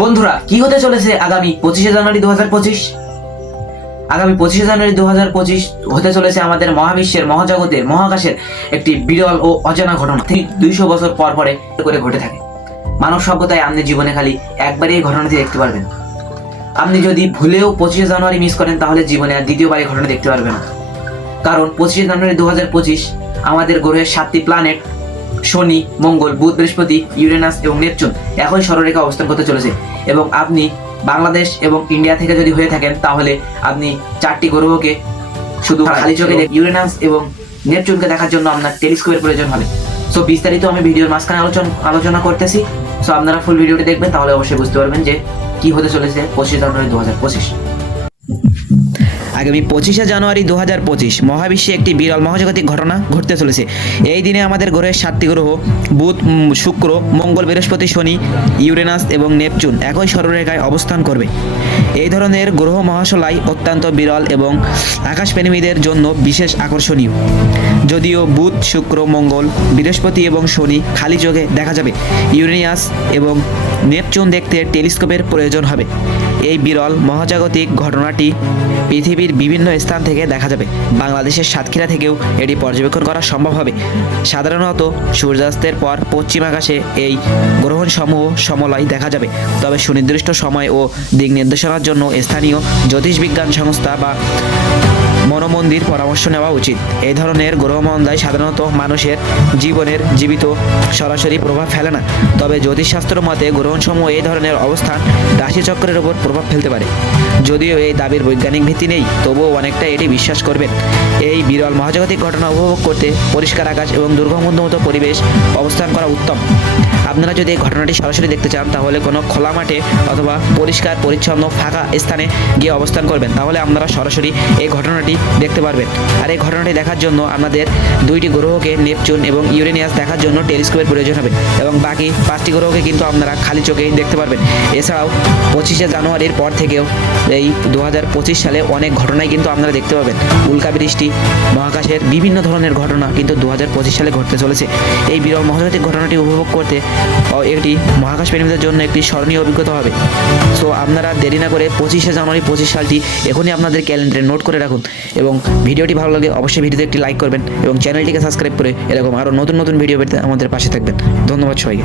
বন্ধুরা, কি হতে চলেছে আগামী পঁচিশে জানুয়ারি দু হাজার পঁচিশ? আগামী পঁচিশে জানুয়ারি দু হাজার পঁচিশ হতে চলেছে আমাদের মহাবিশ্বের, মহাজগতের, মহাকাশের একটি বিরল ও অজানা ঘটনা। ঠিক দুইশো বছর পর পরে করে ঘটে থাকে। মানব সভ্যতায় আপনি জীবনে খালি একবারই এই ঘটনাটি দেখতে পারবেন। আপনি যদি ভুলেও পঁচিশে জানুয়ারি মিস করেন, তাহলে জীবনে আর দ্বিতীয়বার এই ঘটনা দেখতে পারবেন না। কারণ পঁচিশে জানুয়ারি দু হাজার পঁচিশ আমাদের গ্রহের সাতটি প্ল্যানেট শনি মঙ্গল বুধ বৃহস্পতি ইউরেনাস এবং নেপচুন একই সরলরেখা অবস্থান করতে চলেছে। এবং আপনি বাংলাদেশ এবং ইন্ডিয়া থেকে যদি হয়ে থাকেন তাহলে আপনি চারটি গ্রহকে শুধু খালি চোখে ইউরেনাস এবং নেপচুনকে দেখার জন্য আপনার টেলিস্কোপের প্রয়োজন হবে। সো বিস্তারিত আমি ভিডিওর মাঝখানে আলোচনা আলোচনা করতেছি। সো আপনারা ফুল ভিডিওটি দেখবেন তাহলে অবশ্যই বুঝতে পারবেন যে কি হতে চলেছে পঁচিশে জানুয়ারি দু হাজার পঁচিশ। আগামী পঁচিশে জানুয়ারি দু হাজার পঁচিশ মহাবিশ্বে একটি বিরল মহাজাগতিক ঘটনা ঘটতে চলেছে। এই দিনে আমাদের গ্রহের সাতটি গ্রহ, বুধ শুক্র, মঙ্গল, বৃহস্পতি, শনি, ইউরেনাস এবং নেপচুন একই সরলরেখায় অবস্থান করবে। এই ধরনের গ্রহ মহাশলাই অত্যন্ত বিরল এবং আকাশপ্রেমীদের জন্য বিশেষ আকর্ষণীয়। যদিও বুধ, শুক্র, মঙ্গল, বৃহস্পতি এবং শনি খালি চোখে দেখা যাবে ইউরেনিয়াস এবং নেপচুন দেখতে টেলিস্কোপের প্রয়োজন হবে। এই বিরল মহাজাগতিক ঘটনাটি পৃথিবীর বিভিন্ন স্থান থেকে দেখা যাবে। বাংলাদেশের সাতক্ষীরা থেকেও এটি পর্যবেক্ষণ করা সম্ভব হবে। সাধারণত সূর্যাস্তের পর পশ্চিম আকাশে এই গ্রহণ সমূহ সমলয় দেখা যাবে। তবে সুনির্দিষ্ট সময় ও দিক নির্দেশনার জন্য স্থানীয় জ্যোতিষবিজ্ঞান সংস্থা বা মনোমন্দির পরামর্শ নেওয়া উচিত। এই ধরনের গ্রহমন্দায় সাধারণত মানুষের জীবনের জীবিত সরাসরি প্রভাব ফেলে না। তবে জ্যোতিষশাস্ত্র মতে গ্রহণসমূহ এই ধরনের অবস্থান রাশিচক্রের উপর প্রভাব ফেলতে পারে। যদিও এই দাবির বৈজ্ঞানিক ভিত্তি নেই, তবুও অনেকটা এটি বিশ্বাস করবেন। এই বিরল মহাজাগতিক ঘটনা উপভোগ করতে পরিষ্কার আকাশ এবং দুর্গমুক্ত পরিবেশ অবস্থান করা উত্তম। আপনারা যদি এই ঘটনাটি সরাসরি দেখতে চান, তাহলে কোনো খোলা মাঠে অথবা পরিষ্কার, পরিচ্ছন্ন, ফাঁকা স্থানে গিয়ে অবস্থান করবেন। তাহলে আপনারা সরাসরি এই ঘটনাটি দেখতে পারবেন। আর এই ঘটনাটি দেখার জন্য আপনাদের দুইটি গ্রহকে নেপচুন এবং ইউরেনিয়াস দেখার জন্য টেলিস্কোপের প্রয়োজন হবে এবং বাকি পাঁচটি গ্রহকে কিন্তু আপনারা খালি চোখেই দেখতে পারবেন। এছাড়াও পঁচিশে জানুয়ারির পর থেকেও এই দু হাজার পঁচিশ সালে অনেক ঘটনাই কিন্তু আপনারা দেখতে পাবেন। উল্কা বৃষ্টি, মহাকাশের বিভিন্ন ধরনের ঘটনা কিন্তু দু হাজার পঁচিশ সালে ঘটতে চলেছে। এই বিরল মহাজাগতিক ঘটনাটি উপভোগ করতে ও একটি মহাকাশ প্রেমীদের জন্য একটি স্মরণীয় অভিজ্ঞতা হবে। সো আপনারা দেরি না করে পঁচিশে জানুয়ারি পঁচিশ সালটি এখনই আপনাদের ক্যালেন্ডারে নোট করে রাখুন। এবং ভিডিওটি ভালো লাগে অবশ্যই ভিডিওতে একটি লাইক করবেন এবং চ্যানেলটিকে সাবস্ক্রাইব করে এরকম আরও নতুন নতুন ভিডিও পেতে আমাদের পাশে থাকবেন। ধন্যবাদ সবাইকে।